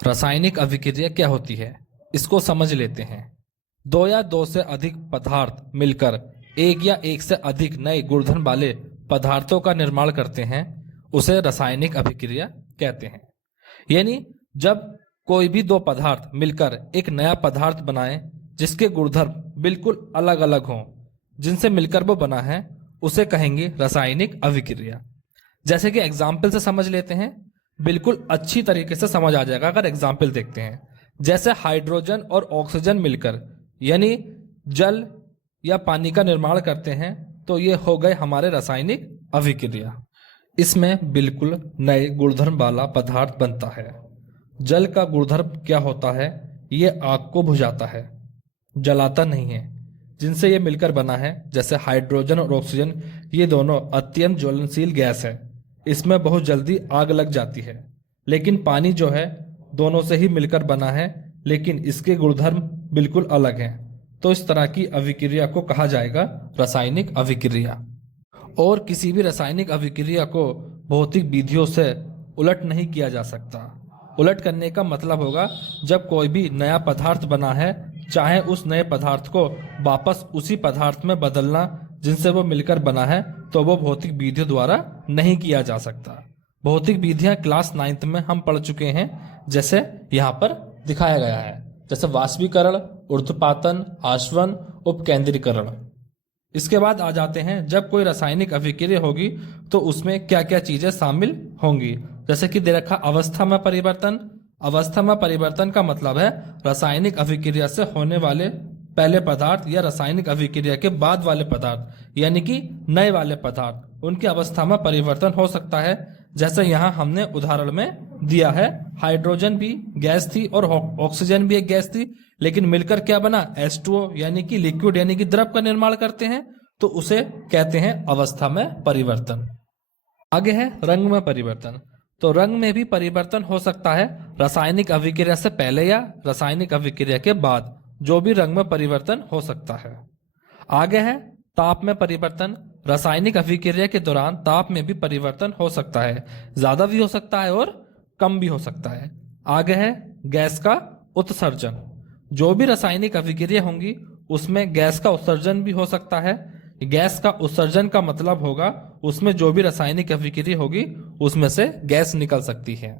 रासायनिक अभिक्रिया क्या होती है, इसको समझ लेते हैं। दो या दो से अधिक पदार्थ मिलकर एक या एक से अधिक नए गुणधर्म वाले पदार्थों का निर्माण करते हैं, उसे रासायनिक अभिक्रिया कहते हैं। यानी जब कोई भी दो पदार्थ मिलकर एक नया पदार्थ बनाए जिसके गुणधर्म बिल्कुल अलग अलग हों, जिनसे मिलकर वो बना है, उसे कहेंगे रासायनिक अभिक्रिया। जैसे कि एग्जाम्पल से समझ लेते हैं, बिल्कुल अच्छी तरीके से समझ आ जाएगा अगर एग्जाम्पल देखते हैं। जैसे हाइड्रोजन और ऑक्सीजन मिलकर यानी जल या पानी का निर्माण करते हैं, तो ये हो गए हमारे रासायनिक अभिक्रिया। इसमें बिल्कुल नए गुणधर्म वाला पदार्थ बनता है। जल का गुणधर्म क्या होता है? ये आग को बुझाता है, जलाता नहीं है। जिनसे ये मिलकर बना है, जैसे हाइड्रोजन और ऑक्सीजन, ये दोनों अत्यंत ज्वलनशील गैस है। इसमें बहुत जल्दी आग लग जाती है। लेकिन पानी जो है दोनों से ही मिलकर बना है, लेकिन इसके गुणधर्म बिल्कुल अलग हैं। तो इस तरह की अभिक्रिया को कहा जाएगा रासायनिक अभिक्रिया। और किसी भी रासायनिक अभिक्रिया को भौतिक विधियों से उलट नहीं किया जा सकता। उलट करने का मतलब होगा जब कोई भी नया पदार्थ बना है, चाहे उस नए पदार्थ को वापस उसी पदार्थ में बदलना जिनसे वो मिलकर बना है, तो वो भौतिक विधियों द्वारा नहीं किया जा सकता। भौतिक विधियां क्लास 9th में हम पढ़ चुके हैं, जैसे यहाँ पर दिखाया गया है, जैसे वाष्पीकरण, ऊर्ध्वपातन, आसवन, उपकेंद्रीकरण। इसके बाद आ जाते हैं, जब कोई रासायनिक अभिक्रिया होगी तो उसमें क्या क्या चीजें शामिल होंगी। जैसे कि दे रखा अवस्था में परिवर्तन। अवस्था में परिवर्तन का मतलब है रासायनिक अभिक्रिया से होने वाले पहले पदार्थ या रासायनिक अभिक्रिया के बाद वाले पदार्थ यानी कि नए वाले पदार्थ, उनकी अवस्था में परिवर्तन हो सकता है। जैसे यहाँ हमने उदाहरण में दिया है, हाइड्रोजन भी गैस थी और ऑक्सीजन भी एक गैस थी, लेकिन मिलकर क्या बना? H2O यानी कि लिक्विड यानी कि द्रव का निर्माण करते हैं, तो उसे कहते हैं अवस्था में परिवर्तन। आगे है रंग में परिवर्तन। तो रंग में भी परिवर्तन हो सकता है रासायनिक अभिक्रिया से पहले या रासायनिक अभिक्रिया के बाद, जो भी रंग में परिवर्तन हो सकता है। आगे है ताप में परिवर्तन। रासायनिक अभिक्रिया के दौरान ताप में भी परिवर्तन हो सकता है, ज्यादा भी हो सकता है और कम भी हो सकता है। आगे है गैस का उत्सर्जन। जो भी रासायनिक अभिक्रिया होंगी उसमें गैस का उत्सर्जन भी हो सकता है। गैस का उत्सर्जन का मतलब होगा उसमें जो भी रासायनिक अभिक्रिया होगी उसमें से गैस निकल सकती है।